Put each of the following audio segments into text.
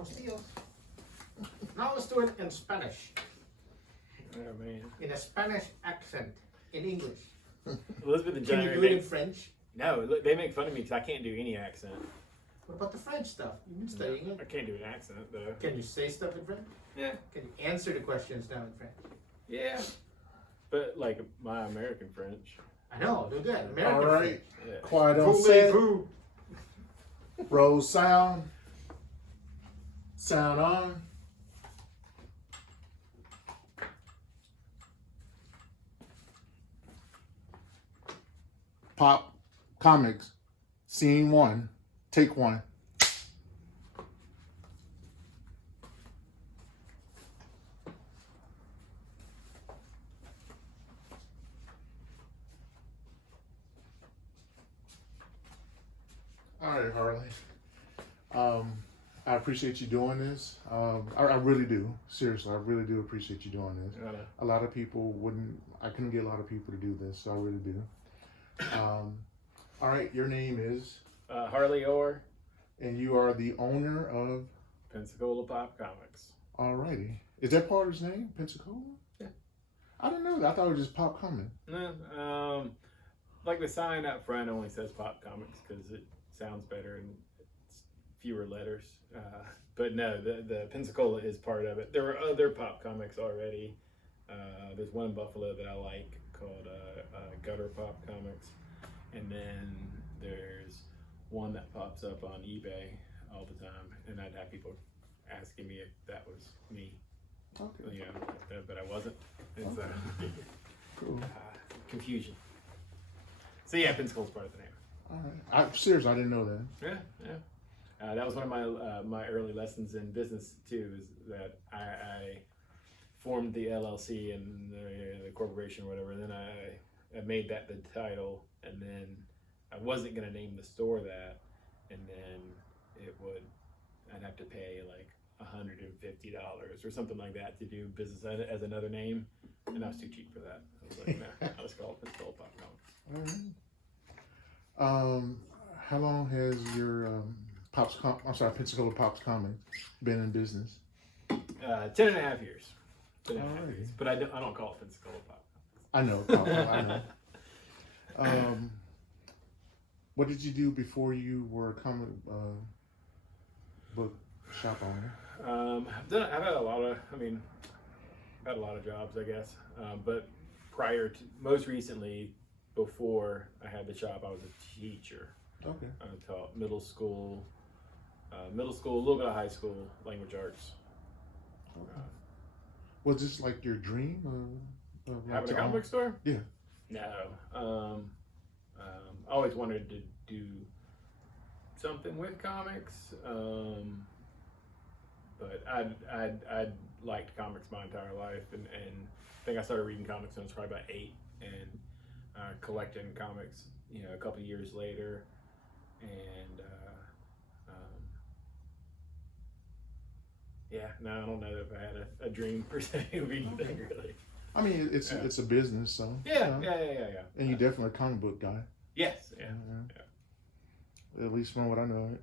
those deals. Now let's do it in Spanish. Oh man. In a Spanish accent. In English. Elizabeth and John. Can you do it in French? No, look, they make fun of me because I can't do any accent. What about the French stuff? You've been studying I it. can't do an accent though. Can you say stuff in French? Yeah. Can you answer the questions now in French? Yeah. But like my American French. I know, do that. American All right. Yeah. Quiet on set. Roll sound. Sound on. Pop Comics. Scene 1. Take 1. All right, Harley. I appreciate you doing this. I really do. Seriously, I really do appreciate you doing this. A lot of people wouldn't. I couldn't get a lot of people to do this, so I really do. All right, your name is? Harley Orr. And you are the owner of? Pensacola Pop Comics. All righty. Is that part of his name, Pensacola? Yeah. I didn't know that. I thought it was just Pop Comic. No, like the sign up front only says Pop Comics because it sounds better and it's fewer letters. But no, the Pensacola is part of it. There were other Pop Comics already. There's one in Buffalo that I like called Gutter Pop Comics. And then there's one that pops up on eBay all the time. And I'd have people asking me if that was me. Okay. You know, but I wasn't. It's Cool. confusion. So yeah, Pensacola's part of the name. All right. Seriously, I didn't know that. Yeah. That was one of my my early lessons in business too. Is that I formed the LLC and the corporation or whatever. And then I made that the title, and then I wasn't gonna name the store that, and then I'd have to pay like $150 or something like that to do business as another name, and I was too cheap for that. I was like, nah, I'll just call it Pensacola Pop Comics. All right. How long has your Pensacola Pops Comic been in business? 10.5 years. 10.5 years. But I don't call it Pensacola Pop Comics. I know. I know. What did you do before you were a comic book shop owner? I've had a lot of jobs, I guess. But most recently, before I had the shop, I was a teacher. Okay. I taught middle school, a little bit of high school, language arts. Okay. Was this like your dream? Of Having a comic book store? Yeah. No. I always wanted to do something with comics. But I'd liked comics my entire life, and I think I started reading comics when I was probably about 8, and collecting comics, a couple years later, and no, I don't know if I had a dream per se of anything really. I mean, it's a business, so yeah. And you're definitely a comic book guy. Yes, yeah. At least from what I know.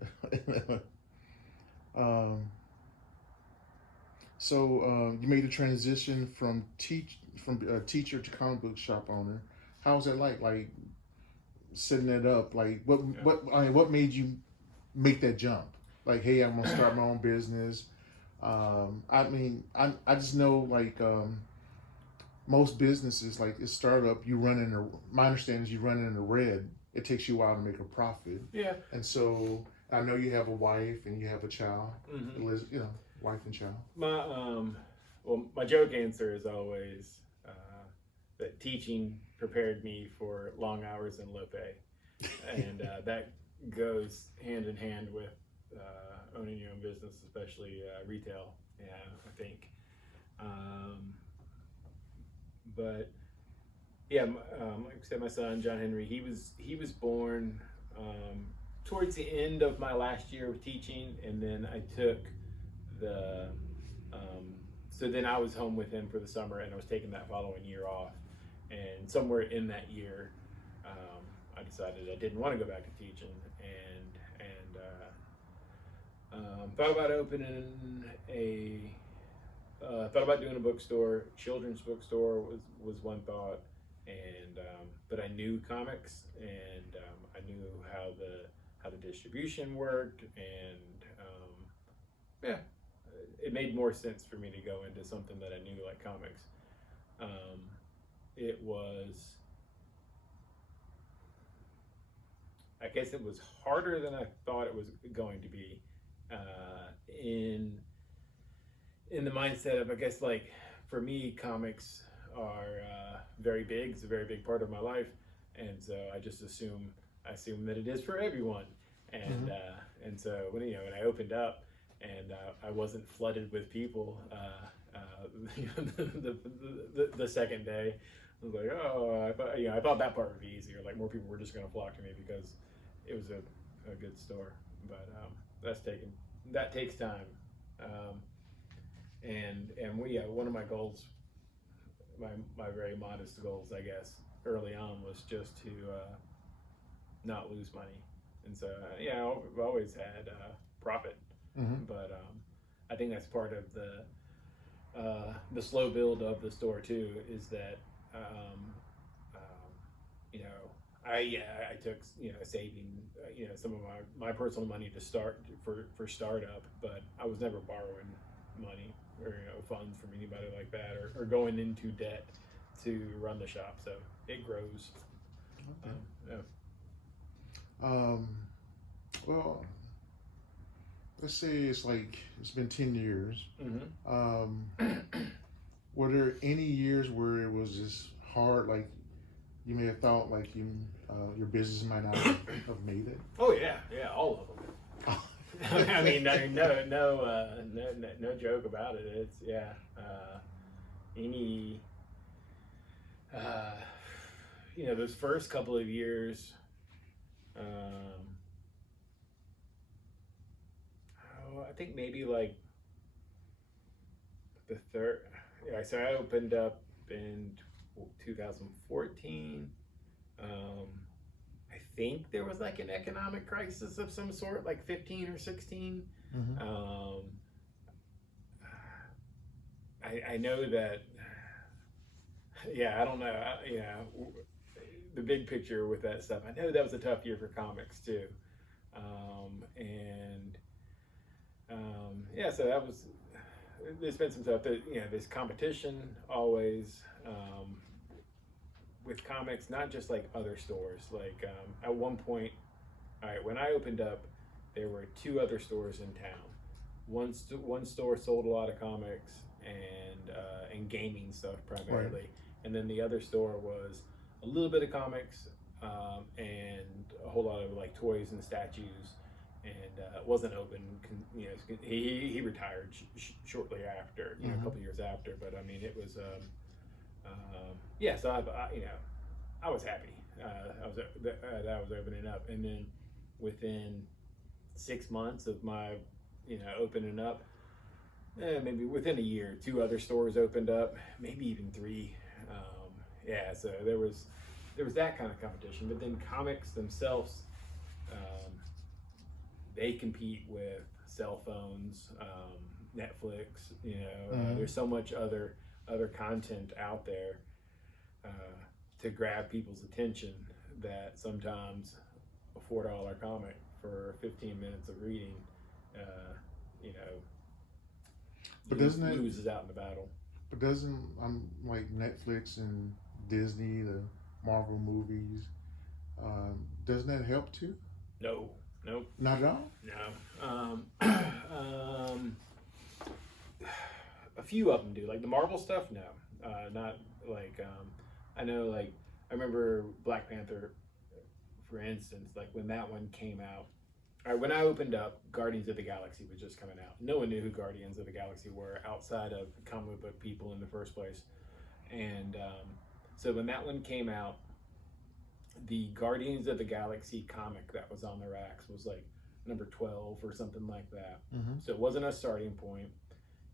So you made the transition from teacher to comic book shop owner. How was that like? Like setting it up. Like what made you make that jump? Like, hey, I'm gonna start my own business. I just know like most businesses, like a startup, my understanding is you run in the red. It takes you a while to make a profit. Yeah. And so I know you have a wife and you have a child. Mm-hmm. Wife and child. My joke answer is always that teaching prepared me for long hours and low pay, and that goes hand in hand with owning your own business, especially retail. Yeah, I think. But yeah, like I said, my son John Henry, he was born towards the end of my last year of teaching, and then I took so then I was home with him for the summer, and I was taking that following year off, and somewhere in that year, I decided I didn't want to go back to teaching, and thought about opening thought about doing a bookstore. Children's bookstore was one thought, and but I knew comics, and I knew how the distribution worked, and yeah, it made more sense for me to go into something that I knew, like comics. It was, I guess it was harder than I thought it was going to be, in the mindset of, I guess, like, for me, comics are very big. It's a very big part of my life, and so I just assume that it is for everyone. And and so when I opened up, and I wasn't flooded with people the second day, I was like, oh, I thought that part would be easier. Like, more people were just going to flock to me because it was a good store. But that takes time. And one of my goals, my very modest goals, I guess, early on, was just to not lose money. And so I've always had profit, but I think that's part of the slow build of the store too. Is that I took saving some of my personal money to start for startup, but I was never borrowing money or funds from anybody like that, or going into debt to run the shop. So it grows. Okay. Well, let's say it's been 10 years. Were there any years where it was just hard, like you may have thought like your business might not have made it? Oh yeah, all of them. I mean, no joke about it. It's those first couple of years. I think maybe like the third. Yeah, so I opened up in 2014. I think there was like an economic crisis of some sort, like 15 or 16. I know that. Yeah, I don't know. The big picture with that stuff. I know that was a tough year for comics too, so that was. There's been some stuff that there's competition always with comics, not just like other stores. Like at one point, all right, when I opened up, there were 2 other stores in town. One store sold a lot of comics and gaming stuff primarily, right. And then the other store was a little bit of comics and a whole lot of like toys and statues. And wasn't open. He retired shortly after, a couple years after. But I mean, it was So I was happy. That was opening up, and then within 6 months of my opening up, maybe within a year, 2 other stores opened up, maybe even 3. So there was that kind of competition. But then comics themselves. They compete with cell phones, Netflix. There's so much other content out there to grab people's attention that sometimes a $4 comic for 15 minutes of reading, but loses out in the battle. But doesn't like Netflix and Disney, the Marvel movies, doesn't that help too? No. Nope. Not at all? No. A few of them do. Like the Marvel stuff, no. Not like, I know, like, I remember Black Panther, for instance, like when that one came out. All right, when I opened up, Guardians of the Galaxy was just coming out. No one knew who Guardians of the Galaxy were outside of comic book people in the first place. And so when that one came out, the Guardians of the Galaxy comic that was on the racks was like number 12 or something like that. So it wasn't a starting point.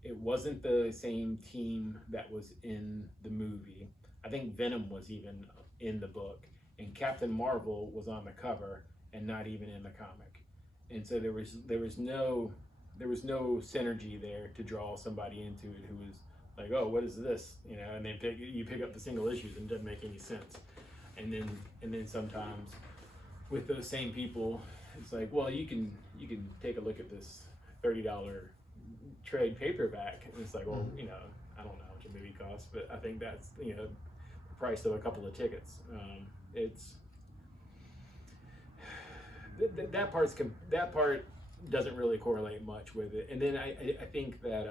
It wasn't the same team that was in the movie. I think Venom was even in the book, and Captain Marvel was on the cover and not even in the comic. And so there was no there was no synergy there to draw somebody into it who was like, oh, what is this? You know, and then you pick up the single issues and it doesn't make any sense. And then sometimes with those same people, it's like, well, you can take a look at this $30 trade paperback, and it's like, well, you know, I don't know how much a movie costs, but I think that's, you know, the price of a couple of tickets. It's that part doesn't really correlate much with it. And then I think that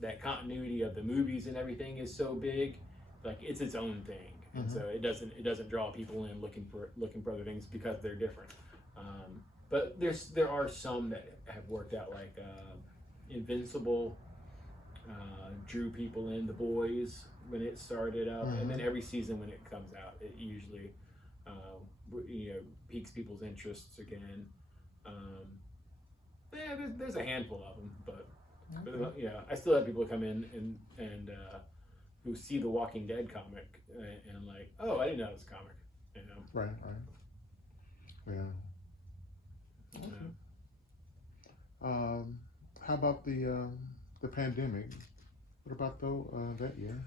that continuity of the movies and everything is so big, like it's its own thing, and so it doesn't draw people in looking for other things because they're different. But there are some that have worked out, like Invincible drew people in. The Boys, when it started up, and then every season when it comes out, it usually you know, piques people's interests again. Yeah, there's a handful of them, but yeah, I still have people come in and who see the Walking Dead comic and like, oh, I didn't know it was a comic, you know. Right. Yeah. Okay. How about the pandemic? What about that year?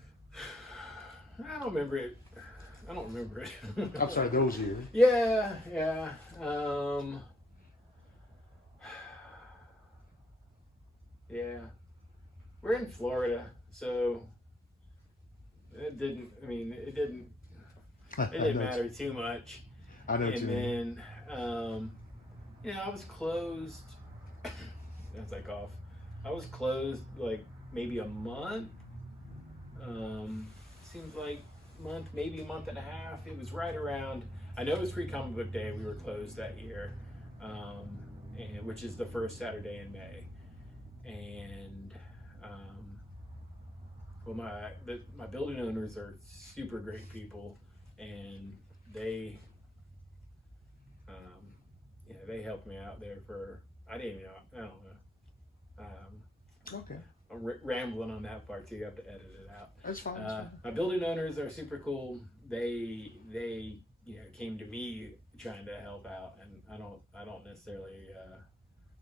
I don't remember it. I'm sorry, those years. Yeah. Yeah. We're in Florida, so it didn't matter too much. I know. And then, you know, I was closed. As I cough, I was closed like maybe a month. Seems like maybe a month and a half. It was right around. I know it was Free Comic Book Day. We were closed that year, and which is the first Saturday in May. And well, my building owners are super great people, and they they helped me out there for, I don't know. Okay. I'm rambling on that part too. You have to edit it out. That's fine. My building owners are super cool. They you know, came to me trying to help out, and I don't necessarily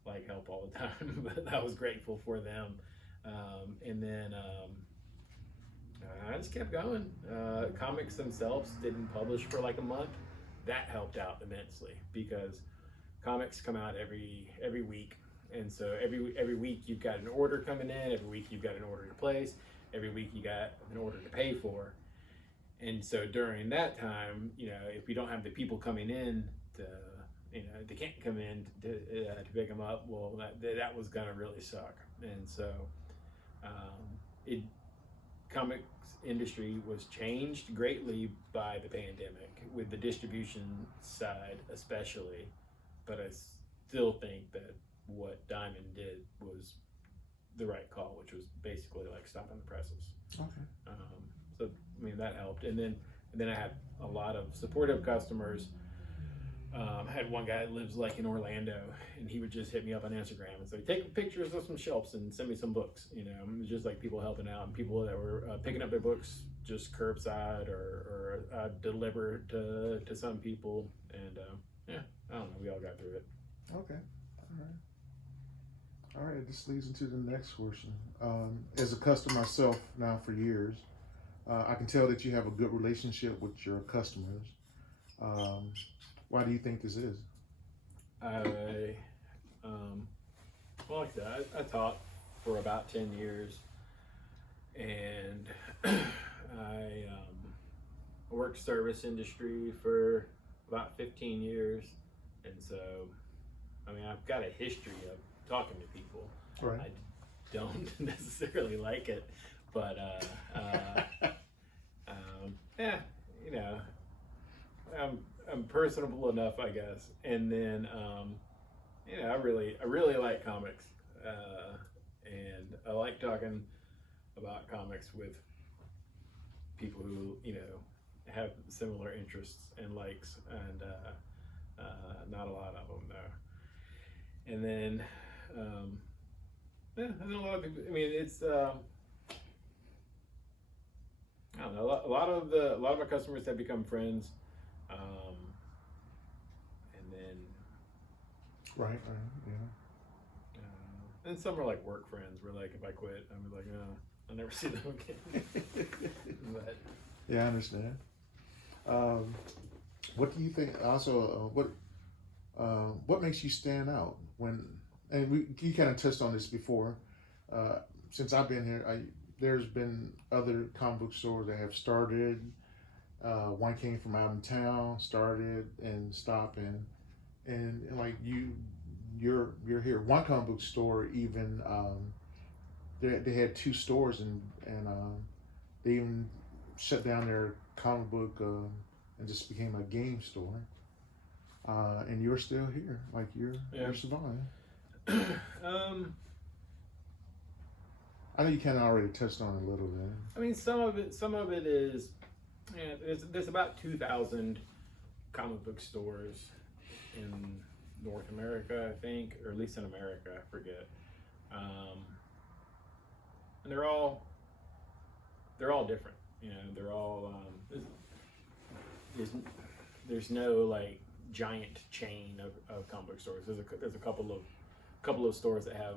like help all the time, but I was grateful for them. And then I just kept going. Comics themselves didn't publish for like a month. That helped out immensely because comics come out every week. And so every week you've got an order coming in, every week you've got an order to place, every week you got an order to pay for. And so during that time, you know, if we don't have the people coming in to, you know, they can't come in to pick them up, well, that was gonna really suck. And so comics industry was changed greatly by the pandemic, with the distribution side especially. But I still think that what Diamond did was the right call, which was basically like stopping the presses. Okay. So I mean, that helped. And then I had a lot of supportive customers. I had one guy that lives like in Orlando, and he would just hit me up on Instagram and say, take pictures of some shelves and send me some books. You know, it was just like people helping out, and people that were picking up their books just curbside or deliver to some people. And yeah, I don't know, we all got through it. Okay. All right, this leads into the next question. As a customer myself now for years, I can tell that you have a good relationship with your customers. Why do you think this is? Well, like I said, I taught for about 10 years, and I worked service industry for about 15 years, and so, I mean, I've got a history of talking to people. Right. I don't necessarily like it, but yeah, you know, I'm personable enough, I guess. And then, you know, I really like comics, and I like talking about comics with people who, you know, have similar interests and likes, and not a lot of them though. And then, yeah, and a lot of people. I mean, it's I don't know. A lot of my customers have become friends, and then Right, yeah. And some are like work friends. Where like if I quit, I'm like, no, I'll never see them again. But Yeah, I understand. What do you think? Also, what makes you stand out when? And you kind of touched on this before. Since I've been here, there's been other comic book stores that have started. One came from out in town, started and stopped, and like you're here. One comic book store even they had two stores and they even shut down their comic book and just became a game store. And you're still here, like you're surviving. I know you kind of already touched on it a little bit. I mean, some of it is, there's about 2,000 comic book stores in North America, I think, or at least in America, I forget. And they're all different. They're all there's no like giant chain of comic book stores. There's a couple of stores that have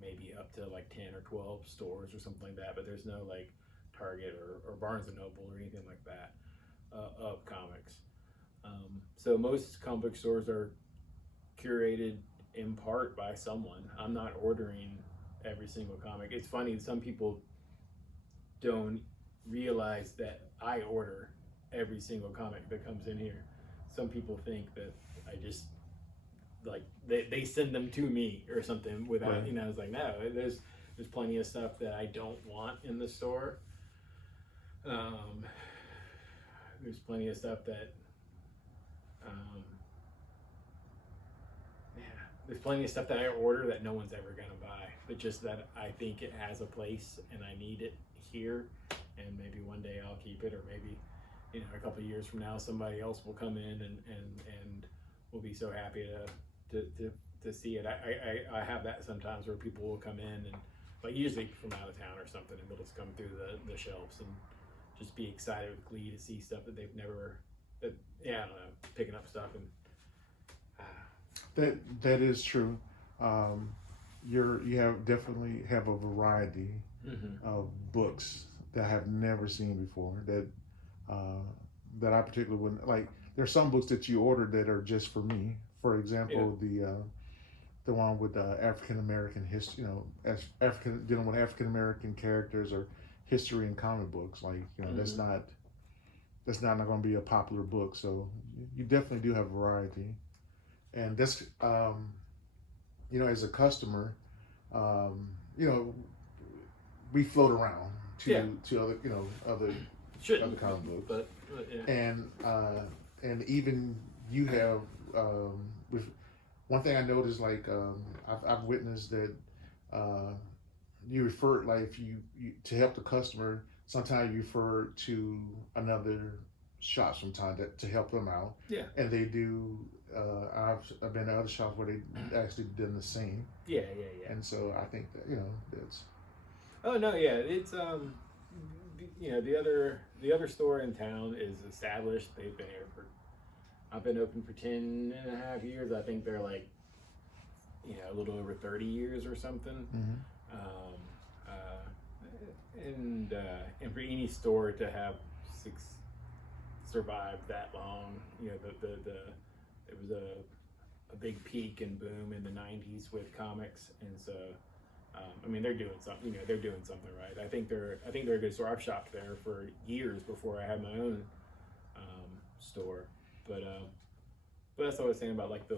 maybe up to like 10 or 12 stores or something like that, but there's no like Target or Barnes and Noble or anything like that of comics. So most comic book stores are curated in part by someone. I'm not ordering every single comic. It's funny, some people don't realize that I order every single comic that comes in here. Some people think that I just like they send them to me or something without right. It's like, no, there's plenty of stuff that I don't want in the store. There's plenty of stuff that there's plenty of stuff that I order that no one's ever gonna buy, but just that I think it has a place and I need it here, and maybe one day I'll keep it, or maybe a couple of years from now somebody else will come in and will be so happy to see it. I have that sometimes where people will come in and like usually from out of town or something, and they'll just come through the shelves and just be excited with glee to see stuff that they've never I don't know, picking up stuff and That is true. You definitely have a variety of books that I have never seen before. That I particularly wouldn't like. There's some books that you order that are just for me. For example, the one with African American history. Dealing with African American characters or history in comic books. Like that's not going to be a popular book. So you definitely do have variety. And this, as a customer, we float around to other comic books, but and even you have with one thing I noticed, like I've witnessed that you refer, like if you to help the customer, sometimes you refer to another shops from time to help them out. Yeah, and they do. I've been to other shops where they actually done the same. Yeah. And so I think that that's. Oh no, yeah, it's the other store in town is established. They've been here I've been open for 10 and a half years. I think they're like a little over 30 years or something. And for any store to have survived that long, it was a big peak and boom in the 90s with comics, and so they're doing something. They're doing something right. I think they're a good store. I've shopped there for years before I had my own store, but that's what I was saying about like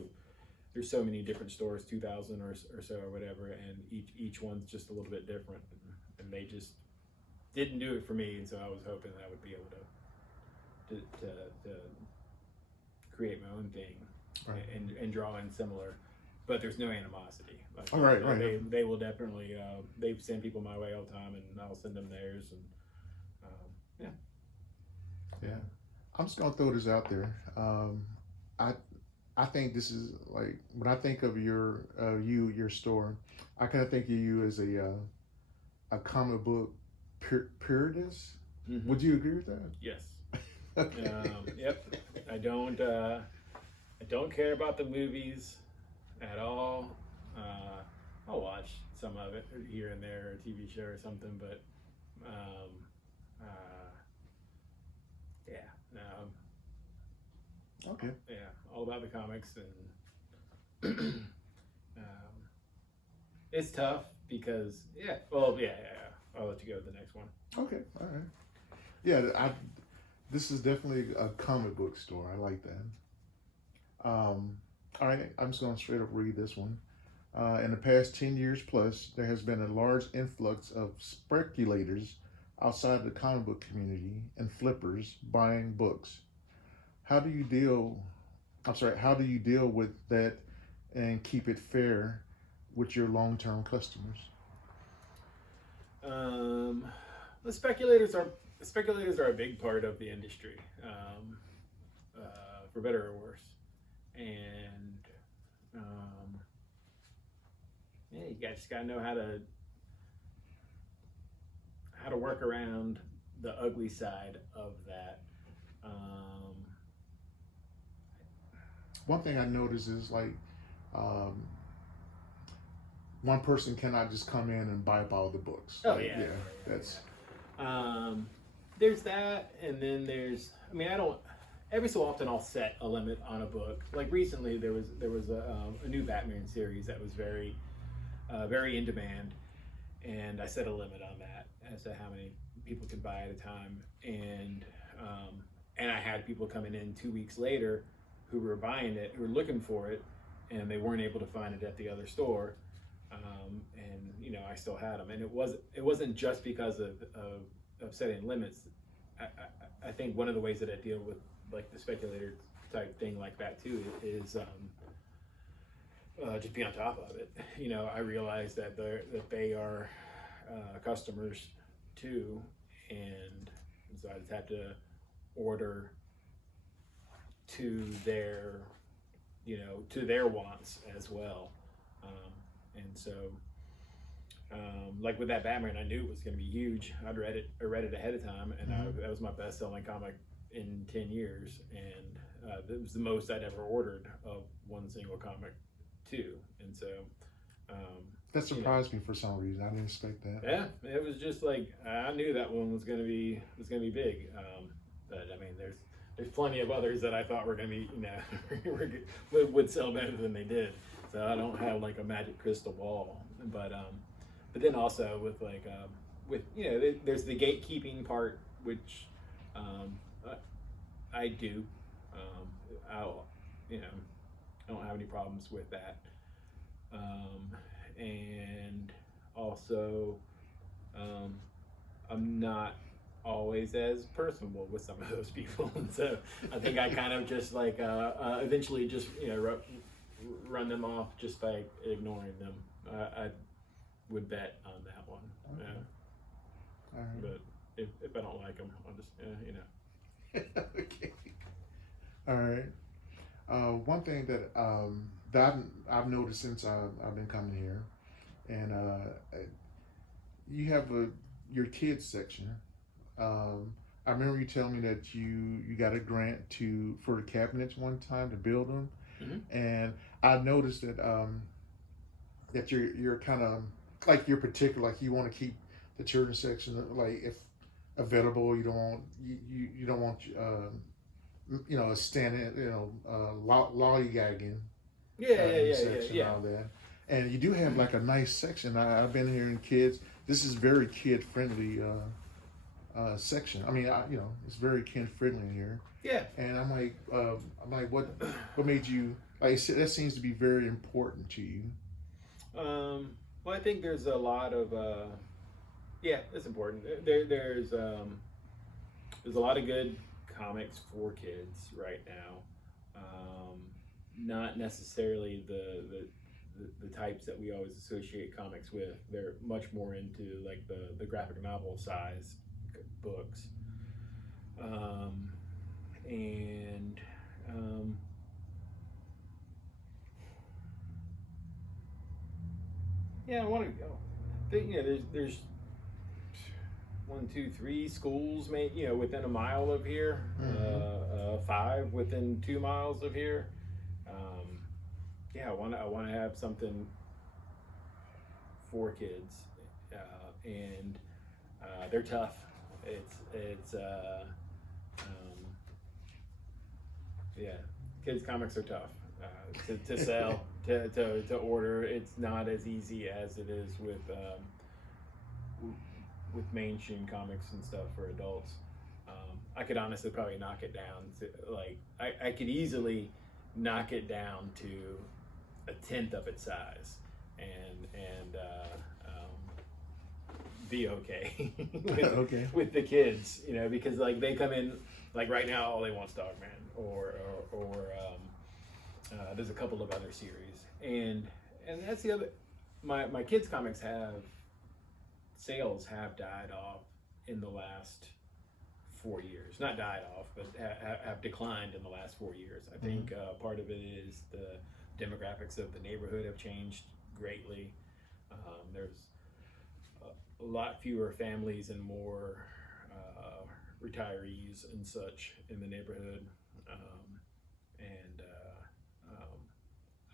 there's so many different stores, 2,000 or so or whatever, and each one's just a little bit different, and they just didn't do it for me, and so I was hoping that I would be able to create my own thing, right, and draw in similar, but there's no animosity. Like, right. They will definitely they send people my way all the time, and I'll send them theirs, and yeah. I'm just gonna throw this out there. I think this is like when I think of your store, I kind of think of you as a comic book purist. Mm-hmm. Would you agree with that? Yes. Okay. Yep. I don't care about the movies at all. I'll some of it here and there, or a TV show or something. But yeah, Okay. yeah, all about the comics, and it's tough because I'll let you go with the next one. Okay. All right. Yeah. This is definitely a comic book store. I like that. All right. I'm just going to straight up read this one. In the past 10 years plus, there has been a large influx of speculators outside the comic book community and flippers buying books. How do you deal with that and keep it fair with your long-term customers? The speculators are a big part of the industry, for better or worse, and you just gotta know how to work around the ugly side of that. One thing I noticed is like one person cannot just come in and buy up all the books. Oh Like, yeah, that's there's that, and then I don't. Every so often, I'll set a limit on a book. Like recently, there was a new Batman series that was very in demand, and I set a limit on that as to how many people could buy at a time, and I had people coming in 2 weeks later who were buying it, who were looking for it, and they weren't able to find it at the other store, and I still had them, and it wasn't just because of setting limits. I think one of the ways that I deal with like the speculator type thing like that too is just be on top of it. I realize that they are customers too, and so I just have to order to their wants as well, and so like with that Batman, I knew it was going to be huge. I read it ahead of time, and that was my best-selling comic in 10 years, and it was the most I'd ever ordered of one single comic too, and so that surprised me for some reason. I didn't expect that. Yeah, it was just like I knew that one was gonna be big, but I mean, there's plenty of others that I thought were gonna be would sell better than they did. So I don't have like a magic crystal ball, but then also with there's the gatekeeping part, which I do. I don't have any problems with that. And also, I'm not always as personable with some of those people, and so I think I kind of just like eventually just run them off just by ignoring them. I would bet on that one. Okay. Yeah. All right. But if I don't like them, I'll just Okay. All right. One thing that I've noticed since I've been coming here, and you have your kids section. I remember you telling me that you got a grant for the cabinets one time to build them, and I noticed that that you're kind of like you're particular, like you want to keep the children's section like if available. You don't want a standing lollygagging section and all that. And you do have like a nice section. I've been here in kids. This is very kid friendly section. I mean, it's very kid friendly in here. Yeah. And I'm like, what made you like? That seems to be very important to you. Well, I think there's a lot of it's important. There's a lot of good comics for kids right now. Not necessarily the types that we always associate comics with. They're much more into like the graphic novel size books, and I want to go. There's 1, 2, 3 schools, within a mile of here. 5 within 2 miles of here. I want to have something 4 kids, and they're tough. It's yeah, kids comics are tough to sell, to order. It's not as easy as it is with mainstream comics and stuff for adults. I could honestly probably knock it down to like I could easily knock it down to a tenth of its size, and be okay Okay. with the kids, you know, because like they come in like right now all they want's Dogman or there's a couple of other series, and that's the other. My kids comics sales have died off in the last 4 years. Not died off, but have declined in the last 4 years. I think part of it is the demographics of the neighborhood have changed greatly. There's a lot fewer families and more retirees and such in the neighborhood.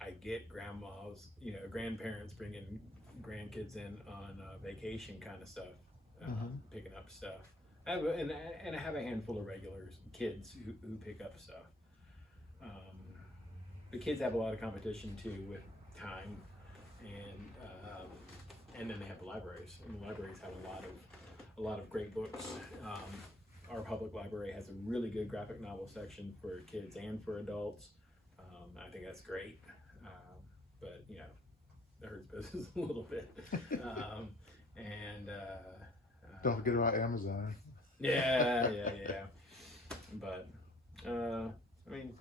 I get grandmas, you know, grandparents bringing grandkids in on vacation kind of stuff, picking up stuff. I have a handful of regular kids who pick up stuff. The kids have a lot of competition too with time, and then they have the libraries, and the libraries have a lot of great books. Our public library has a really good graphic novel section for kids and for adults. I think that's great, but you know, it hurts business a little bit. Don't forget about Amazon. Yeah. But I mean,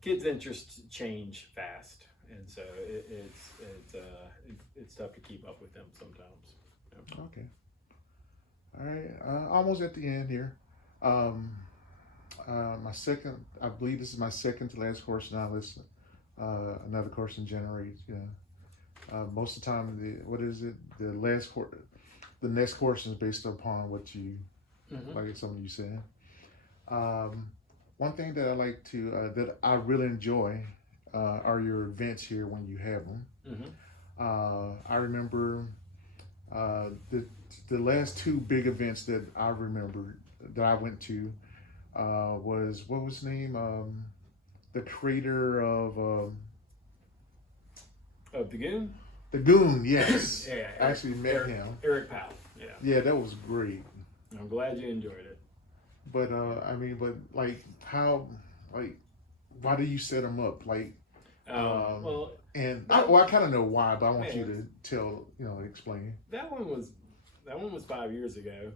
kids' interests change fast, and so it's tough to keep up with them sometimes. Yeah. Okay. All right. Almost at the end here. My second, I believe this is my second to last question I listen. Another question generates. Yeah. Most of the time, the next question is based upon what you, like something you said. One thing that I like to, that I really enjoy, are your events here when you have them. I remember the last 2 big events that I remember that I went to was, what was his name? The creator of The Goon? The Goon, yes. Yeah, I actually met him. Eric Powell. Yeah. Yeah, that was great. I'm glad you enjoyed it. But like how, like, why do you set him up? Like, well, and I kind of know why, but I want you to tell, explain. That one was 5 years ago,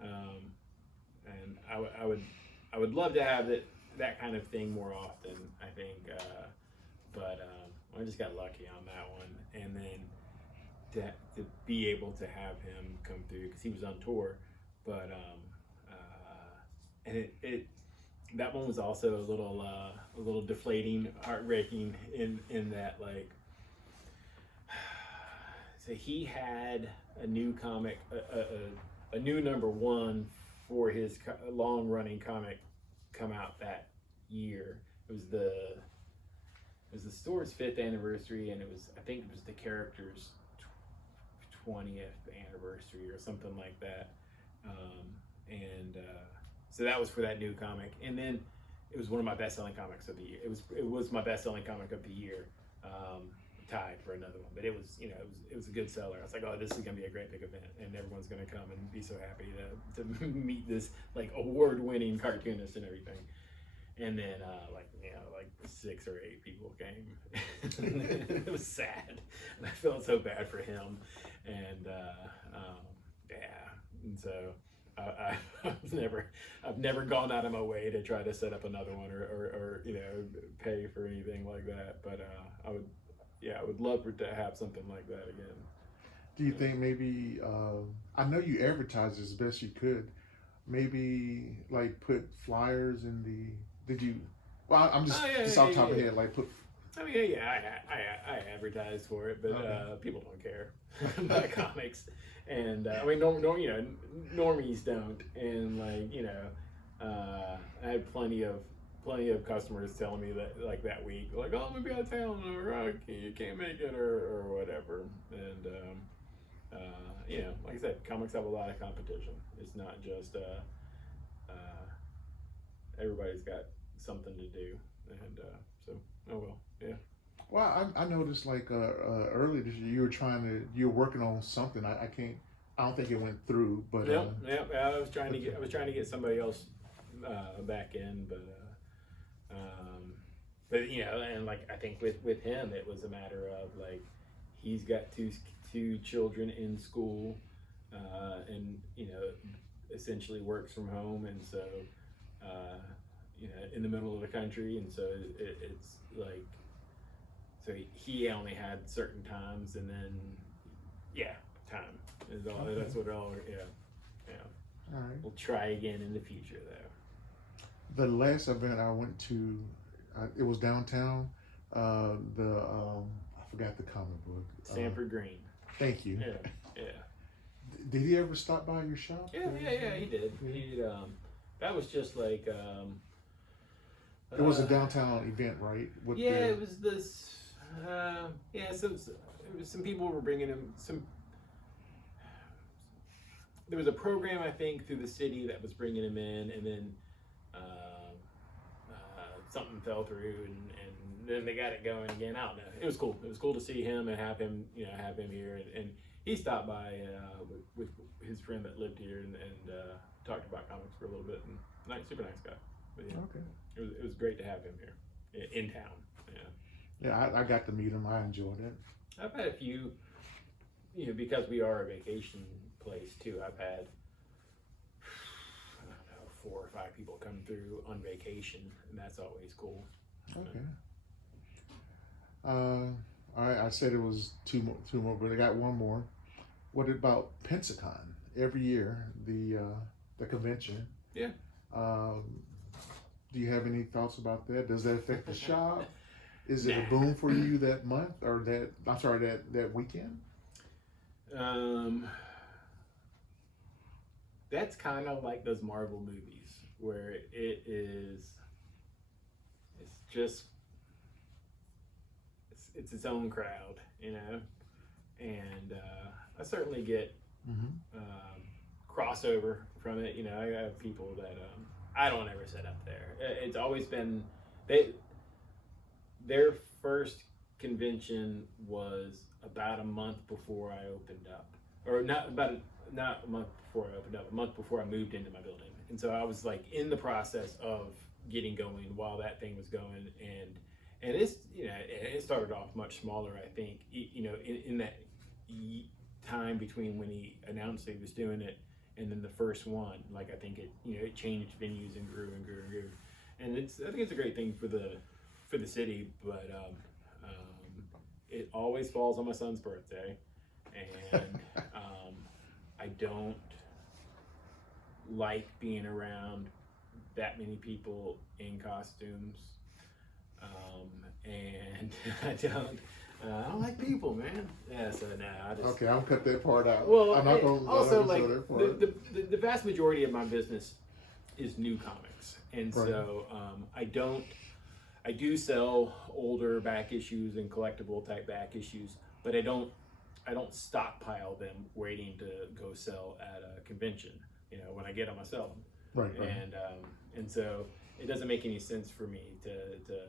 and I would love to have that kind of thing more often. I think, but I just got lucky on that one, and then to be able to have him come through because he was on tour, but and it that one was also a little deflating, heartbreaking in that, like, so he had a new comic, a new #1 for his long running comic come out that year. It was the store's 5th anniversary, and I think it was the character's 20th anniversary or something like that. So that was for that new comic, and then it was one of my best-selling comics of the year. It was my best-selling comic of the year, tied for another one. But it was a good seller. I was like, oh, this is gonna be a great big event, and everyone's gonna come and be so happy to meet this like award-winning cartoonist and everything. And then like 6 or 8 people came. It was sad, and I felt so bad for him. And and so I've never gone out of my way to try to set up another one or pay for anything like that. But I would love to have something like that again. Do you think maybe, I know you advertised as best you could, maybe like put flyers in I'm just off the top of my head, like put. I mean, I advertised for it, but people don't care about comics, and I mean, normies don't, and I had plenty of customers telling me that, like, that week, like, oh, I'm gonna be out of town, or you can't make it, or whatever, and you know, like I said, comics have a lot of competition. It's not just everybody's got something to do, and so oh well, yeah. Well, I noticed like earlier this year you were working on something. I don't think it went through, but Yep. I was trying to get somebody else back in, but you know, and like I think with him, it was a matter of like he's got two children in school, and you know, essentially works from home, and so you know, in the middle of the country, and so it's like, so he only had certain times, and then time is all. Okay. That's what it all. all right. We'll try again in the future, though. The last event I went to, it was downtown. I forgot the comic book. Sanford Green. Thank you. Yeah. Did he ever stop by your shop? Yeah, he did. He that was just like It was a downtown event, right? it was this. So it was some people were bringing him some. There was a program I think through the city that was bringing him in, and then something fell through, and then they got it going again. I don't know. It was cool. It was cool to see him and have him here, and he stopped by with his friend that lived here and talked about comics for a little bit, and super nice guy. But yeah, Okay. it was great to have him here in town. Yeah, I got to meet him. I enjoyed it. I've had a few, you know, because we are a vacation place too. I've had, I don't know, 4 or 5 people come through on vacation, and that's always cool. Okay. All right. I said it was two more, but I got one more. What about Pensacon? Every year, the convention. Yeah. Do you have any thoughts about that? Does that affect the shop? Is it Nah. a boom for you that month or that weekend? That's kind of like those Marvel movies where it's its own crowd, you know, and I certainly get crossover from it. You know, I have people that I don't ever set up there. It's always been their first convention was about a month before I opened up, or not a month before I opened up, a month before I moved into my building, and so I was like in the process of getting going while that thing was going, and it's, you know, it started off much smaller. I think, you know, in that time between when he announced that he was doing it and then the first one, like I think it, you know, it changed venues and grew and grew and grew, and I think it's a great thing for the city, but it always falls on my son's birthday, and I don't like being around that many people in costumes, and I don't like people, man. Yeah, so I just Okay, I'll cut that part out. well, I'm not gonna also like that part. the vast majority of my business is new comics, and Right. so I do sell older back issues and collectible type back issues, but I don't stockpile them waiting to go sell at a convention. You know, when I get them, I sell them, Right. and so it doesn't make any sense for me to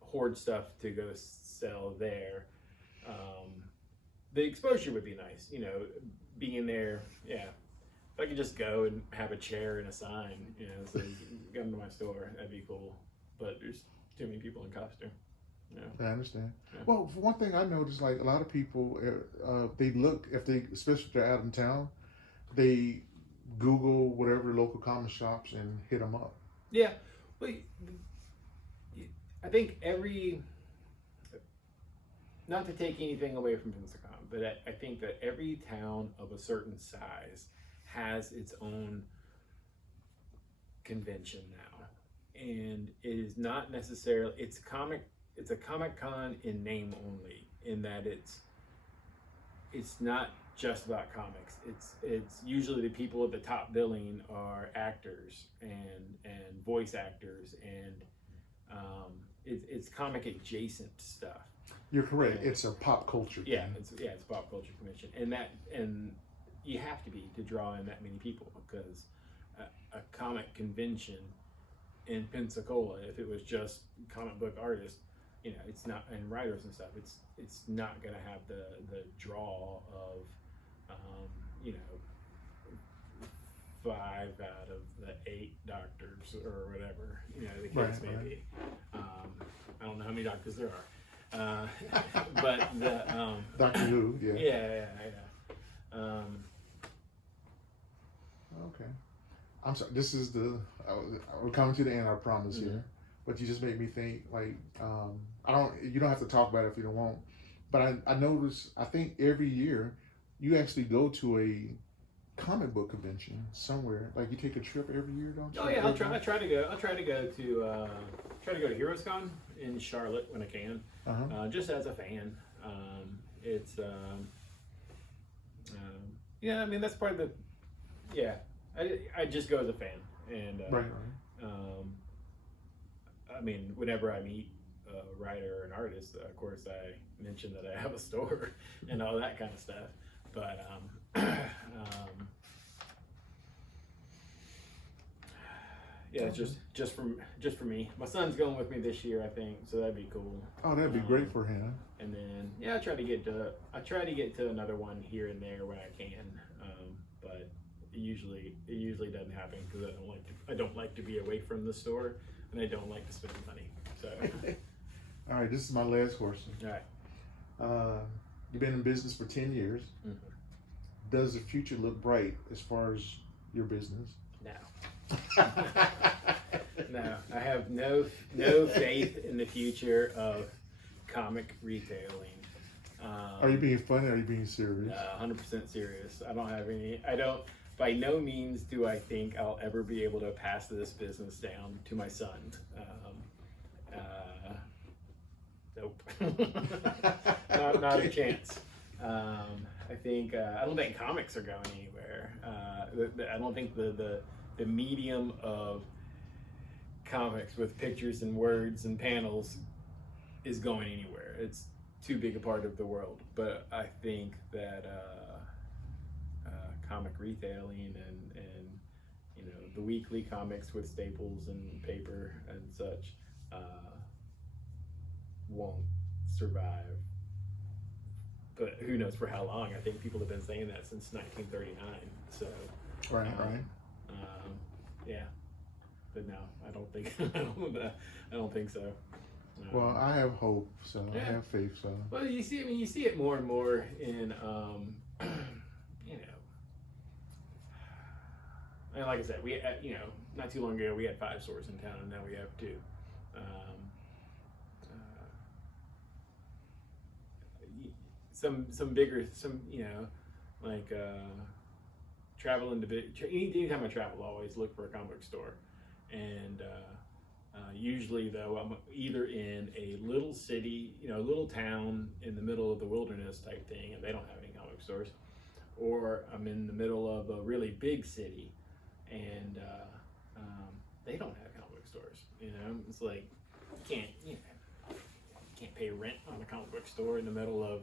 hoard stuff to go sell there. The exposure would be nice, you know, being there. Yeah, if I could just go and have a chair and a sign, you know, so come to my store, that'd be cool. But there's too many people in costume. Yeah. I understand. Yeah. Well, for one thing, I noticed like a lot of people, they look especially if they're out in town, they Google whatever local comic shops and hit them up. Yeah, well, I think not to take anything away from Pensacon, but I think that every town of a certain size has its own convention now, and it is not necessarily it's a Comic-Con in name only, in that it's not just about comics. It's usually the people at the top billing are actors and voice actors, and it's comic adjacent stuff. You're correct. And, It's a pop culture. yeah, thing. it's a pop culture convention, and you have to be to draw in that many people because a comic convention in Pensacola, if it was just comic book artists, you know, it's not, and writers and stuff, it's not going to have the draw of, you know, 5 out of the 8 doctors or whatever, you know, the case may be. I don't know how many doctors there are, but the Doctor Who, yeah. yeah. Okay. I'm sorry. This is we're coming to the end. I promise here. But you just made me think. Like, you don't have to talk about it if you don't want. But I noticed. I think every year, you actually go to a comic book convention somewhere. Like you take a trip every year, don't you? Oh yeah, I try to go to HeroesCon in Charlotte when I can, just as a fan. It's yeah, I mean that's part of the I just go as a fan, and right. I mean whenever I meet a writer or an artist, of course I mention that I have a store and all that kind of stuff, but yeah, just for me. My son's going with me this year, I think, so that'd be cool. Oh, that'd be great for him. And then yeah, I try to get to another one here and there when I can, but it usually doesn't happen because I don't like to be away from the store, and I don't like to spend money. So all right, this is my last question. all right. You've been in business for 10 years. Mm-hmm. Does the future look bright as far as your business? No. No, I have no faith in the future of comic retailing. Are you being funny or are you being serious? 100% serious. I don't, by no means do I think I'll ever be able to pass this business down to my son. Nope. Not a chance. I think, I don't think comics are going anywhere. I don't think the medium of comics with pictures and words and panels is going anywhere. It's too big a part of the world. But I think that comic retailing and you know the weekly comics with staples and paper and such won't survive. But who knows for how long? I think people have been saying that since 1939. So Right. yeah, but no, I don't think I don't think so. Well, I have hope, so Yeah. I have faith, so. Well, you see it more and more in, you know, and like I said, we, you know, not too long ago we had 5 stores in town, and now we have 2. Some bigger, you know, like traveling to anytime I travel, I always look for a comic book store, and usually though I'm either in a little city, you know, a little town in the middle of the wilderness type thing, and they don't have any comic book stores, or I'm in the middle of a really big city, and they don't have comic book stores. You know, it's like you can't pay rent on a comic book store in the middle of,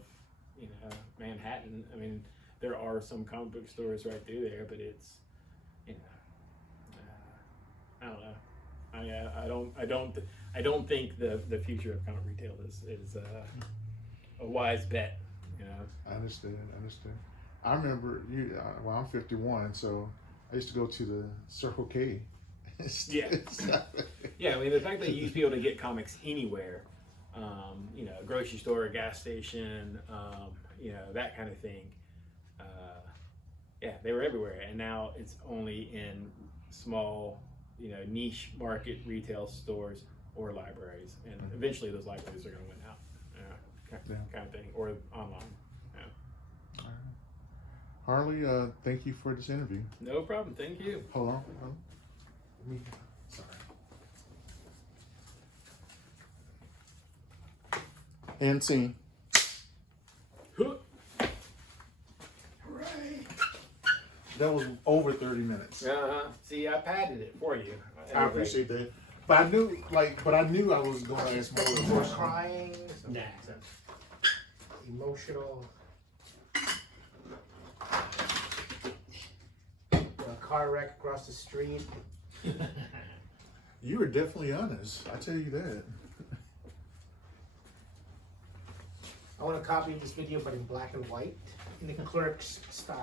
you know, Manhattan. I mean, there are some comic book stores right through there, but it's, you know, I don't know. I don't think the future of comic retail is a wise bet. You know. I understand. I remember well, I'm 51, so I used to go to the Circle K. Yeah. Yeah, I mean, the fact that you used to be able to get comics anywhere, you know, a grocery store, a gas station, you know, that kind of thing. Yeah, they were everywhere, and now it's only in small, you know, niche market retail stores or libraries, and eventually those libraries are going to win out, kind of thing, or online. Yeah. Harley, thank you for this interview. No problem. Thank you. Hold on. Sorry. And scene. That was over 30 minutes. See, I padded it for you. I appreciate that. But I knew, I was going to ask more of the More questions. crying, some, Nah. some emotional. A car wreck across the street. You were definitely honest. I tell you that. I want to copy this video, but in black and white, in the Clerks style.